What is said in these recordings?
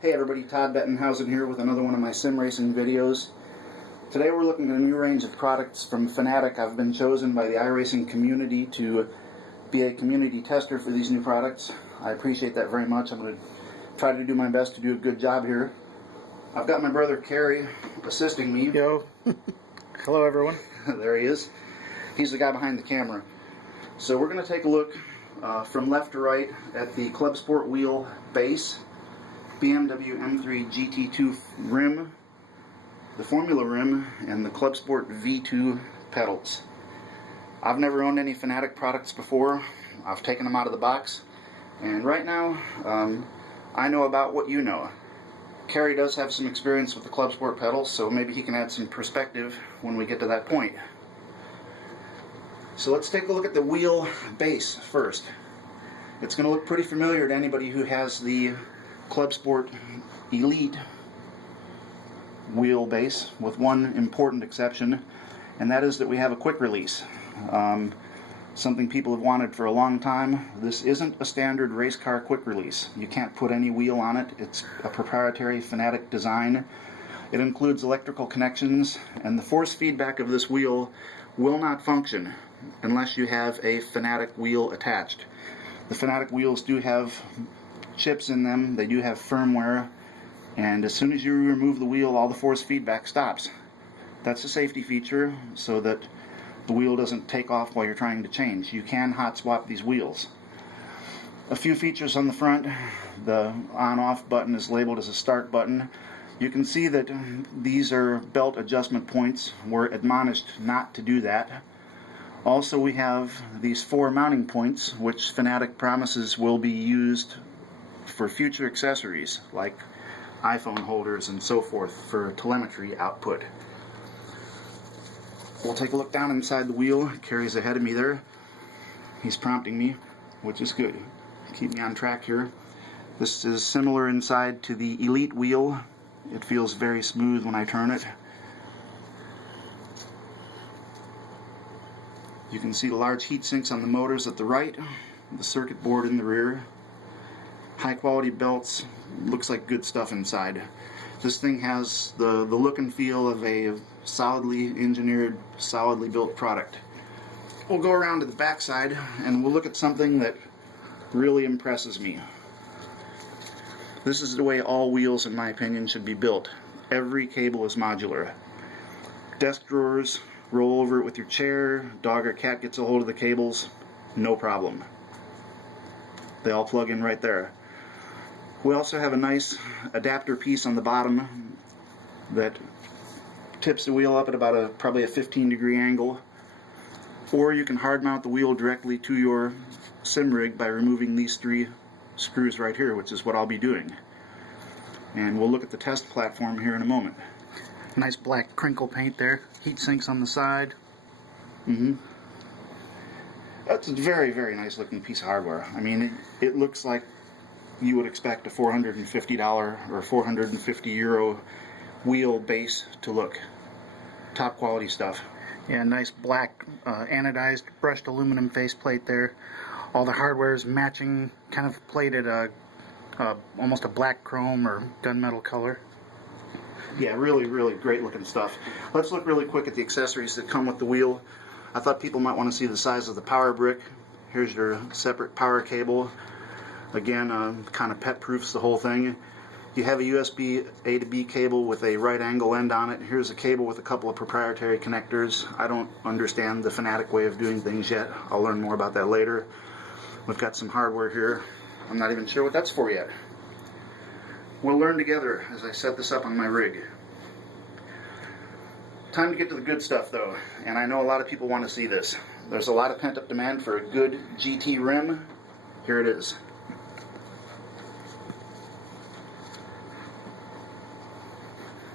Hey everybody, Todd Bettenhausen here with another one of my sim racing videos. Today we're looking at a new range of products from Fanatec. I've been chosen by the iRacing community to be a community tester for these new products. I appreciate that very much. I'm going to try to do my best to do a good job here. I've got my brother Kerry assisting me. Yo. Hello everyone. There he is. He's the guy behind the camera. So we're going to take a look from left to right at the ClubSport Wheel base, BMW M3 GT2 rim, the Formula rim, and the ClubSport V2 pedals. I've never owned any Fanatec products before. I've taken them out of the box, and right now I know about what you know. Kerry does have some experience with the ClubSport pedals, so maybe he can add some perspective when we get to that point. So let's take a look at the wheel base first. It's going to look pretty familiar to anybody who has the ClubSport Elite wheelbase, with one important exception, and that is that we have a quick release. Something people have wanted for a long time. This isn't a standard race car quick release. You can't put any wheel on it. It's a proprietary Fanatec design. It includes electrical connections, and the force feedback of this wheel will not function unless you have a Fanatec wheel attached. The Fanatec wheels do have chips in them, they do have firmware, and as soon as you remove the wheel, all the force feedback stops. That's a safety feature so that the wheel doesn't take off while you're trying to change. You can hot swap these wheels. A few features on the front. The on-off button is labeled as a start button. You can see that these are belt adjustment points. We're admonished not to do that. Also, we have these 4 mounting points, which Fanatec promises will be used for future accessories like iPhone holders and so forth for telemetry output. We'll take a look down inside the wheel. Kerry's ahead of me there. He's prompting me, which is good. Keep me on track here. This is similar inside to the Elite wheel. It feels very smooth when I turn it. You can see the large heat sinks on the motors at the right, the circuit board in the rear. High quality belts, looks like good stuff inside. This thing has the look and feel of a solidly engineered, solidly built product. We'll go around to the back side and we'll look at something that really impresses me. This is the way all wheels, in my opinion, should be built. Every cable is modular. Desk drawers, roll over it with your chair, dog or cat gets a hold of the cables, no problem. They all plug in right there. We also have a nice adapter piece on the bottom that tips the wheel up at about probably a 15-degree angle. Or you can hard mount the wheel directly to your sim rig by removing these 3 screws right here, which is what I'll be doing. And we'll look at the test platform here in a moment. Nice black crinkle paint there. Heat sinks on the side. That's a very, very nice looking piece of hardware. I mean, it looks like you would expect a $450 or 450 euro wheel base to look. Top quality stuff. Yeah, nice black anodized brushed aluminum faceplate there. All the hardware is matching, kind of plated almost a black chrome or gunmetal color. Yeah, really, really great looking stuff. Let's look really quick at the accessories that come with the wheel. I thought people might want to see the size of the power brick. Here's your separate power cable. Again, kind of pet-proofs the whole thing. You have a USB A to B cable with a right angle end on it. Here's a cable with a couple of proprietary connectors. I don't understand the Fanatec way of doing things yet. I'll learn more about that later. We've got some hardware here. I'm not even sure what that's for yet. We'll learn together as I set this up on my rig. Time to get to the good stuff though, and I know a lot of people want to see this. There's a lot of pent-up demand for a good GT rim. Here it is.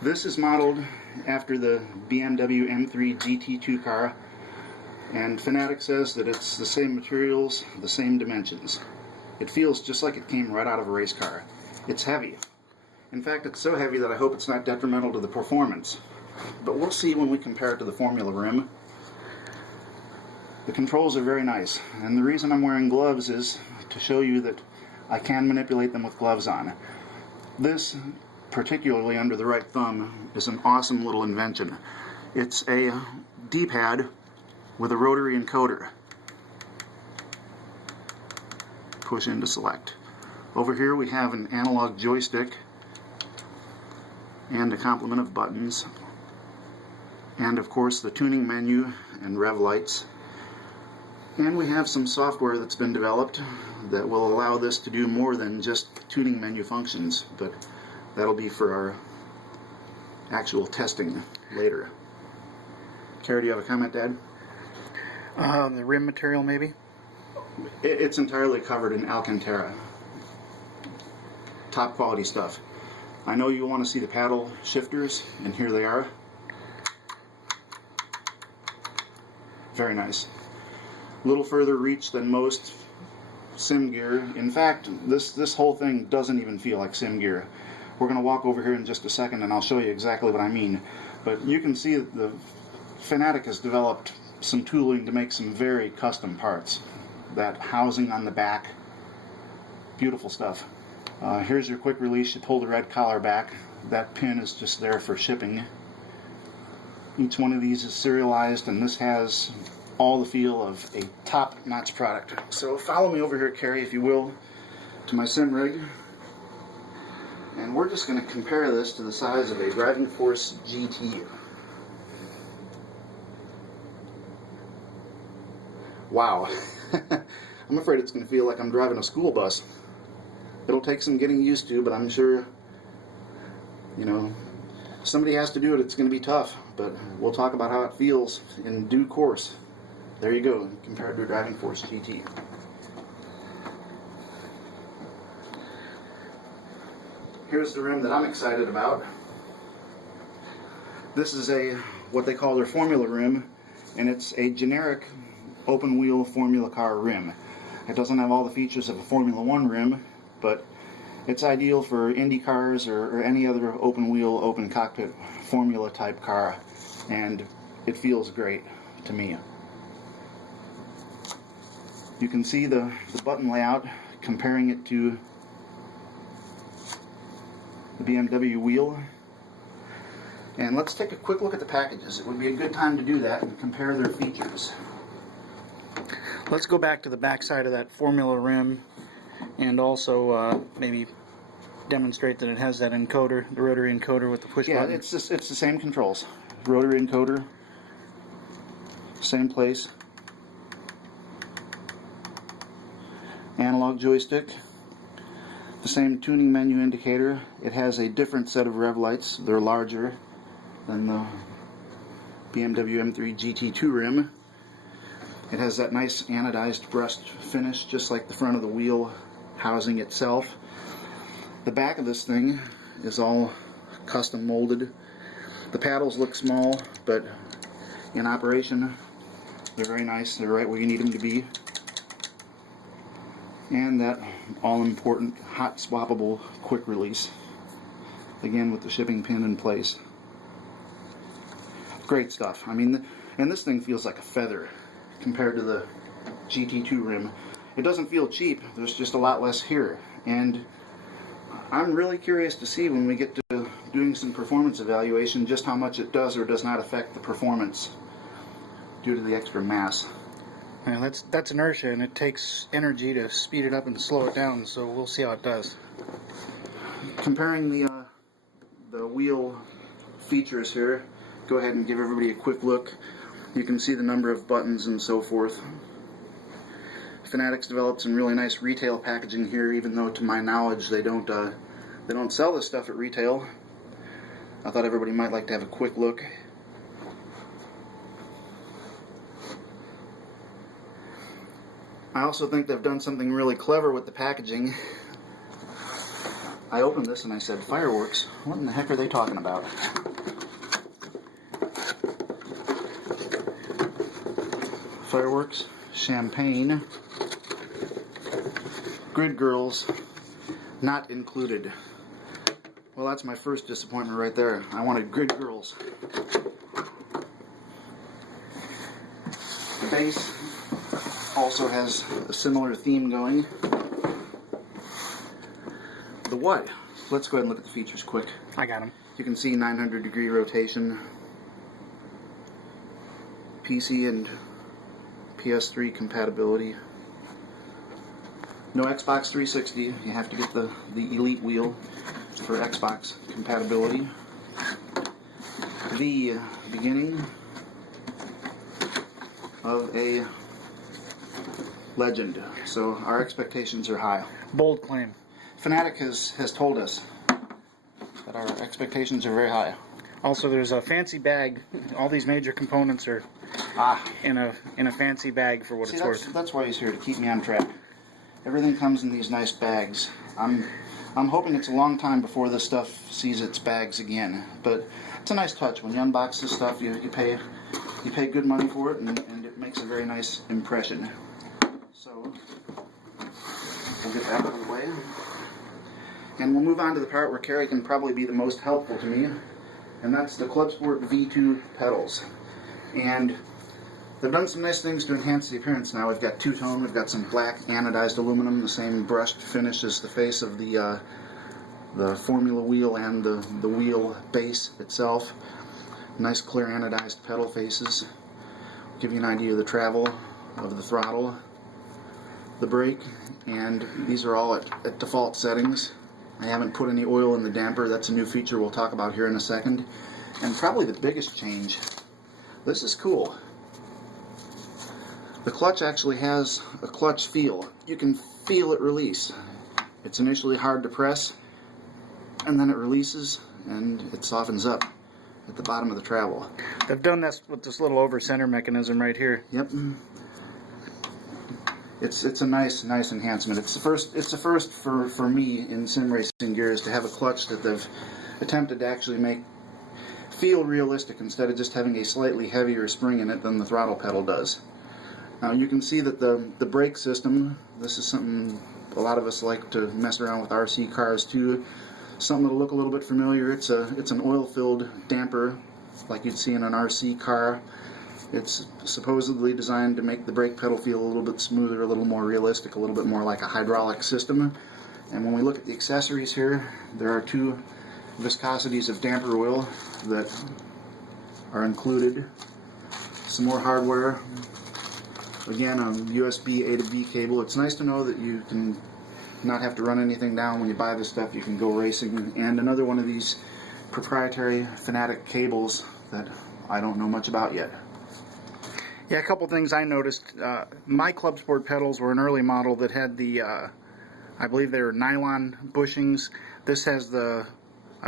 This is modeled after the BMW M3 GT2 car, and Fanatec says that it's the same materials, the same dimensions. It feels just like it came right out of a race car. It's heavy. In fact, it's so heavy that I hope it's not detrimental to the performance. But we'll see when we compare it to the Formula rim. The controls are very nice, and the reason I'm wearing gloves is to show you that I can manipulate them with gloves on. This, particularly under the right thumb, is an awesome little invention. It's a D-pad with a rotary encoder. Push in to select. Over here we have an analog joystick and a complement of buttons, and of course the tuning menu and rev lights. And we have some software that's been developed that will allow this to do more than just tuning menu functions, but that'll be for our actual testing later. Carrie, do you have a comment, Dad? The rim material, maybe? It's entirely covered in Alcantara. Top quality stuff. I know you want to see the paddle shifters, and here they are. Very nice. A little further reach than most sim gear. In fact, this whole thing doesn't even feel like sim gear. We're going to walk over here in just a second and I'll show you exactly what I mean. But you can see that the Fanatec has developed some tooling to make some very custom parts. That housing on the back, beautiful stuff. Here's your quick release. You pull the red collar back. That pin is just there for shipping. Each one of these is serialized, and this has all the feel of a top-notch product. So follow me over here, Carrie, if you will, to my sim rig. And we're just going to compare this to the size of a Driving Force GT. Wow. I'm afraid it's going to feel like I'm driving a school bus. It'll take some getting used to, but I'm sure, you know, somebody has to do it. It's going to be tough, but we'll talk about how it feels in due course. There you go, compared to a Driving Force GT. Here's the rim that I'm excited about. This is what they call their Formula rim, and it's a generic open wheel Formula car rim. It doesn't have all the features of a Formula One rim, but it's ideal for Indy cars or any other open wheel, open cockpit Formula type car, and it feels great to me. You can see the button layout, comparing it to the BMW wheel. And let's take a quick look at the packages. It would be a good time to do that and compare their features. Let's go back to the back side of that Formula rim and also maybe demonstrate that it has that encoder, the rotary encoder with the push button. Yeah, it's the same controls. Rotary encoder, same place. Analog joystick, the same tuning menu indicator. It has a different set of rev lights. They're larger than the BMW M3 GT2 rim. It has that nice anodized brushed finish, just like the front of the wheel housing itself. The back of this thing is all custom molded. The paddles look small, but in operation they're very nice. They're right where you need them to be. And that all-important hot swappable quick release, again with the shipping pin in place. Great stuff. I mean, and this thing feels like a feather compared to the GT2 rim. It doesn't feel cheap. There's just a lot less here, and I'm really curious to see when we get to doing some performance evaluation just how much it does or does not affect the performance due to the extra mass. And that's inertia, and it takes energy to speed it up and slow it down, so we'll see how it does. Comparing the wheel features here, go ahead and give everybody a quick look. You can see the number of buttons and so forth. Fanatec's developed some really nice retail packaging here, even though to my knowledge they don't sell this stuff at retail. I thought everybody might like to have a quick look. I also think they've done something really clever with the packaging. I opened this and I said, fireworks? What in the heck are they talking about? Fireworks, champagne, grid girls, not included. Well, that's my first disappointment right there. I wanted grid girls. The base also has a similar theme going. The what? let's go ahead and look at the features quick. I got them. You can see 900-degree rotation, PC and PS3 compatibility. No Xbox 360. You have to get the Elite wheel for Xbox compatibility. The beginning of a legend. So our expectations are high. Bold claim. Fanatec has told us that our expectations are very high. Also, there's a fancy bag. All these major components are in a fancy bag for what it's worth. That's why he's here, to keep me on track. Everything comes in these nice bags. I'm hoping it's a long time before this stuff sees its bags again. But it's a nice touch. When you unbox this stuff, you pay good money for it, and it makes a very nice impression. So we'll get that out of the way. And we'll move on to the part where Carrie can probably be the most helpful to me, and that's the ClubSport V2 pedals. And they've done some nice things to enhance the appearance now. We've got two-tone, we've got some black anodized aluminum, the same brushed finish as the face of the formula wheel and the wheel base itself. Nice clear anodized pedal faces. Give you an idea of the travel of the throttle, the brake, and these are all at default settings. I haven't put any oil in the damper. That's a new feature we'll talk about here in a second. And probably the biggest change, this is cool. The clutch actually has a clutch feel. You can feel it release. It's initially hard to press, and then it releases and it softens up at the bottom of the travel. They've done this with this little over center mechanism right here. Yep. It's a nice enhancement. It's the first for me in sim racing gears to have a clutch that they've attempted to actually make feel realistic instead of just having a slightly heavier spring in it than the throttle pedal does. Now you can see that the brake system, this is something a lot of us like to mess around with RC cars too. Something that'll look a little bit familiar. It's an oil-filled damper like you'd see in an RC car. It's supposedly designed to make the brake pedal feel a little bit smoother, a little more realistic, a little bit more like a hydraulic system. And when we look at the accessories here, there are two viscosities of damper oil that are included. Some more hardware. Again, a USB A to B cable. It's nice to know that you can not have to run anything down when you buy this stuff. You can go racing. And another one of these proprietary Fanatec cables that I don't know much about yet. Yeah, a couple things I noticed. My ClubSport pedals were an early model that had the, I believe they were nylon bushings. This has I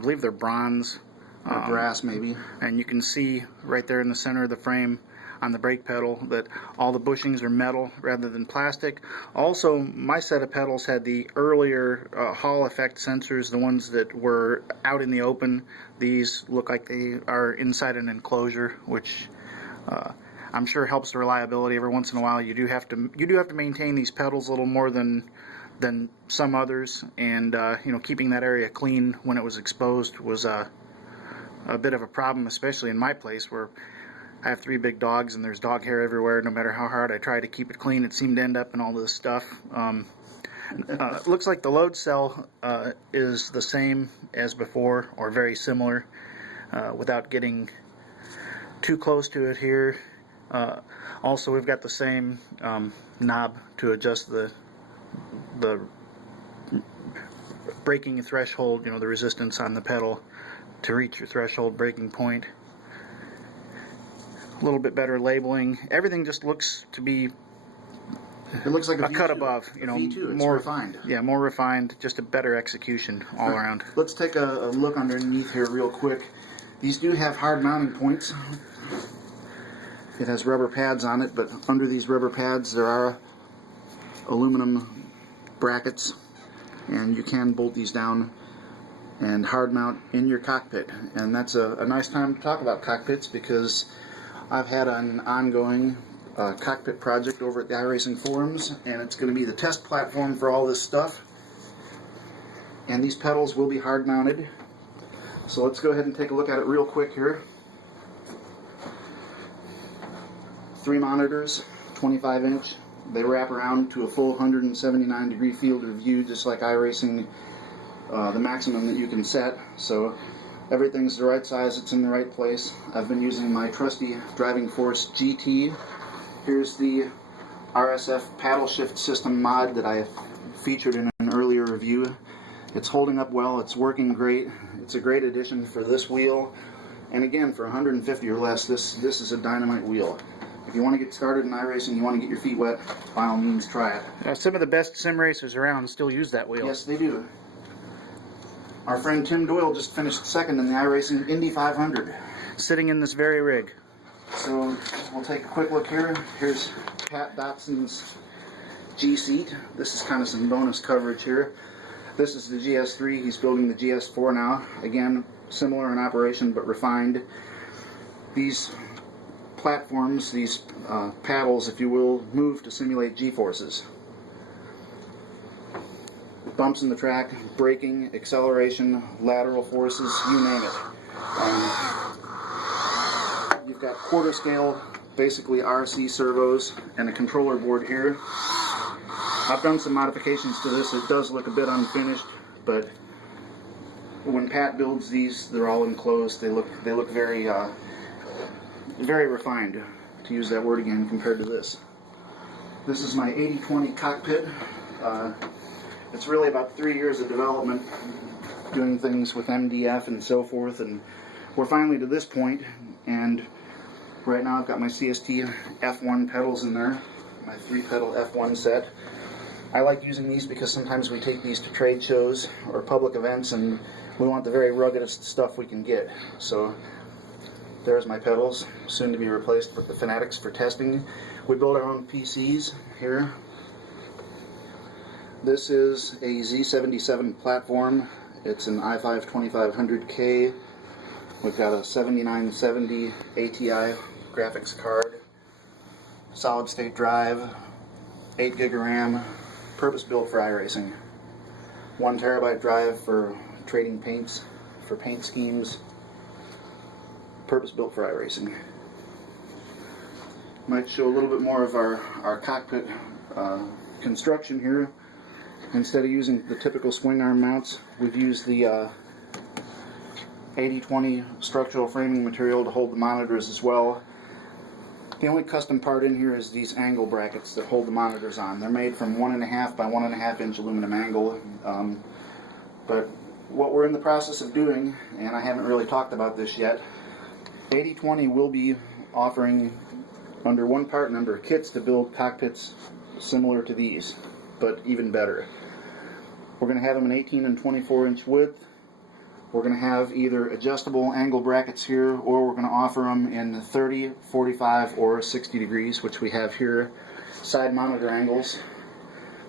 believe they're bronze. Or brass, maybe. And you can see right there in the center of the frame on the brake pedal that all the bushings are metal rather than plastic. Also, my set of pedals had the earlier Hall effect sensors, the ones that were out in the open. These look like they are inside an enclosure, which I'm sure helps the reliability. Every once in a while, you do have to maintain these pedals a little more than some others, and keeping that area clean when it was exposed was a bit of a problem, especially in my place where I have 3 big dogs and there's dog hair everywhere. No matter how hard I try to keep it clean, it seemed to end up in all this stuff. Looks like the load cell is the same as before, or very similar, without getting too close to it here. Also, we've got the same knob to adjust the braking threshold, the resistance on the pedal to reach your threshold braking point. A little bit better labeling. Everything just looks to be It looks like a cut V2. above, V2, it's more refined. Yeah, more refined, just a better execution all around. Let's take a look underneath here real quick. These do have hard mounting points. It has rubber pads on it, but under these rubber pads there are aluminum brackets, and you can bolt these down and hard mount in your cockpit. And that's a nice time to talk about cockpits, because I've had an ongoing cockpit project over at the iRacing forums, and it's going to be the test platform for all this stuff. And these pedals will be hard mounted. So let's go ahead and take a look at it real quick here. 3 monitors, 25-inch. They wrap around to a full 179-degree field of view, just like iRacing the maximum that you can set. So everything's the right size, it's in the right place. I've been using my trusty Driving Force GT. Here's the RSF paddle shift system mod that I featured in an earlier review. It's holding up well, it's working great. It's a great addition for this wheel. And again, for $150 or less, this is a dynamite wheel. If you want to get started in iRacing, you want to get your feet wet, by all means try it. Some of the best sim racers around still use that wheel. Yes, they do. Our friend Tim Doyle just finished second in the iRacing Indy 500. Sitting in this very rig. So we'll take a quick look here. Here's Pat Dotson's G seat. This is kind of some bonus coverage here. This is the GS3. He's building the GS4 now. Again, similar in operation but refined. These platforms, these paddles, if you will, move to simulate G-forces. Bumps in the track, braking, acceleration, lateral forces, you name it. You've got quarter scale, basically RC servos, and a controller board here. I've done some modifications to this. It does look a bit unfinished, but when Pat builds these, they're all enclosed. They look very very refined, to use that word again, compared to this. This is my 80/20 cockpit. It's really about 3 years of development, doing things with MDF and so forth, and we're finally to this point. And right now I've got my CST F1 pedals in there, my 3-pedal F1 set. I like using these because sometimes we take these to trade shows or public events and we want the very ruggedest stuff we can get. So there's my pedals, soon to be replaced with the Fanatics for testing. We build our own PCs here. This is a Z77 platform. It's an i5 2500K. We've got a 7970 ATI graphics card, solid state drive, 8 gig of RAM, purpose built for iRacing. 1 terabyte drive for trading paints, for paint schemes. Purpose built for iRacing. Might show a little bit more of our cockpit construction here. Instead of using the typical swing arm mounts, we've used the 80/20 structural framing material to hold the monitors as well. The only custom part in here is these angle brackets that hold the monitors on. They're made from 1.5 by 1.5 inch aluminum angle. But what we're in the process of doing, and I haven't really talked about this yet, 80/20 will be offering under one part number kits to build cockpits similar to these, but even better. We're going to have them in 18 and 24 inch width. We're going to have either adjustable angle brackets here, or we're going to offer them in 30, 45, or 60 degrees, which we have here. Side monitor angles.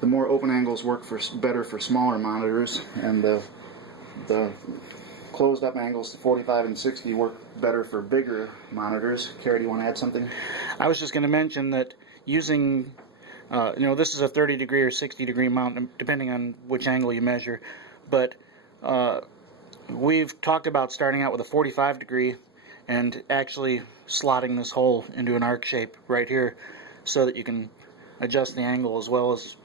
The more open angles work better for smaller monitors, and the closed up angles to 45 and 60 work better for bigger monitors. Carrie, do you want to add something? I was just going to mention that using, this is a 30 degree or 60 degree mount, depending on which angle you measure, but we've talked about starting out with a 45 degree and actually slotting this hole into an arc shape right here so that you can adjust the angle as well as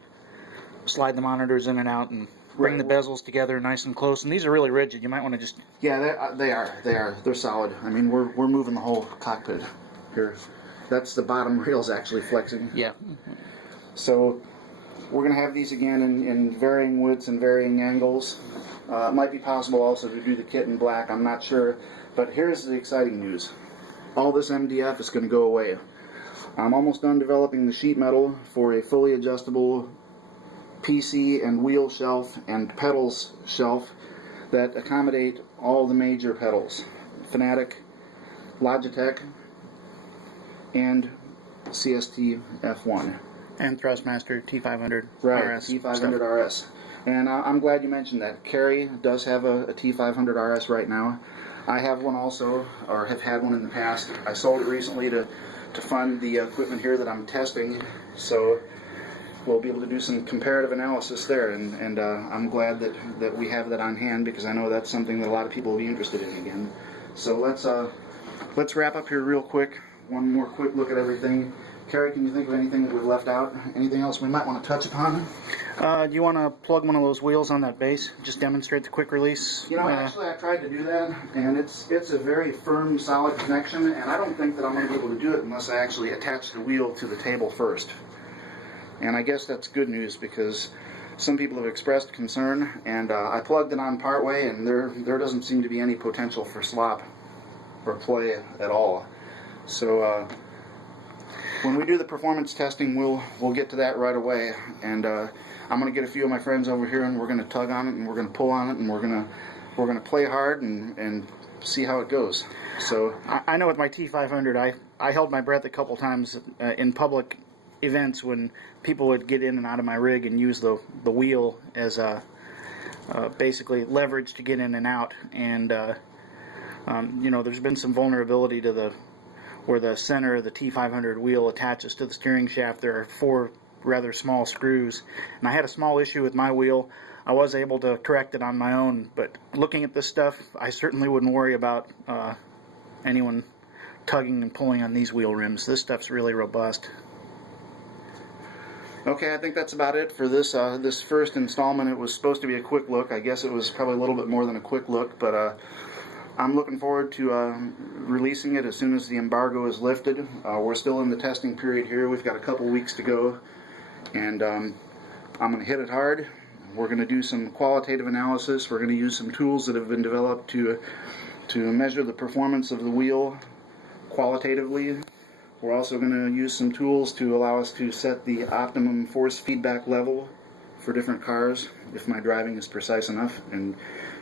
slide the monitors in and out and bring the bezels together nice and close. And these are really rigid. You might want to just... Yeah, they are. They're solid. I mean, we're moving the whole cockpit here. That's the bottom rails actually flexing. Yeah. So we're going to have these again in varying widths and varying angles. It might be possible also to do the kit in black. I'm not sure. But here's the exciting news. All this MDF is going to go away. I'm almost done developing the sheet metal for a fully adjustable PC and wheel shelf and pedals shelf that accommodate all the major pedals. Fanatec, Logitech, and CST F1. And Thrustmaster T500 right, RS. T500 RS. And I'm glad you mentioned that. Carrie does have a T500 RS right now. I have one also, or have had one in the past. I sold it recently to fund the equipment here that I'm testing. So we'll be able to do some comparative analysis there, and I'm glad that we have that on hand, because I know that's something that a lot of people will be interested in again. So let's wrap up here real quick. One more quick look at everything. Carrie, can you think of anything that we've left out? Anything else we might want to touch upon? Do you want to plug one of those wheels on that base? Just demonstrate the quick release? You know, actually I tried to do that, and it's a very firm, solid connection, and I don't think that I'm going to be able to do it unless I actually attach the wheel to the table first. And I guess that's good news, because some people have expressed concern, and I plugged it on partway, and there doesn't seem to be any potential for slop or play at all. So when we do the performance testing, we'll get to that right away, and I'm going to get a few of my friends over here, and we're going to tug on it, and we're going to pull on it, and we're going to play hard and see how it goes. So I know with my T500, I held my breath a couple times in public events when people would get in and out of my rig and use the wheel as basically leverage to get in and out, and you know, there's been some vulnerability to where the center of the T500 wheel attaches to the steering shaft. There are 4 rather small screws, and I had a small issue with my wheel. I was able to correct it on my own, but looking at this stuff, I certainly wouldn't worry about anyone tugging and pulling on these wheel rims. This stuff's really robust. okay, I think that's about it for this this first installment. It was supposed to be a quick look. I guess it was probably a little bit more than a quick look, but I'm looking forward to releasing it as soon as the embargo is lifted. We're still in the testing period here. We've got a couple weeks to go, and I'm going to hit it hard. We're going to do some qualitative analysis. We're going to use some tools that have been developed to measure the performance of the wheel qualitatively. We're also going to use some tools to allow us to set the optimum force feedback level for different cars, if my driving is precise enough, and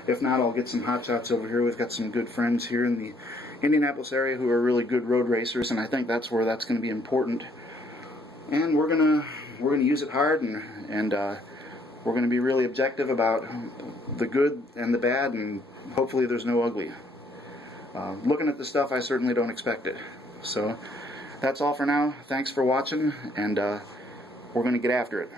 if not, I'll get some hot shots over here. We've got some good friends here in the Indianapolis area who are really good road racers, and I think that's where that's going to be important. And we're gonna use it hard, and we're going to be really objective about the good and the bad, and hopefully there's no ugly. Looking at the stuff, I certainly don't expect it. So that's all for now. Thanks for watching, and we're going to get after it.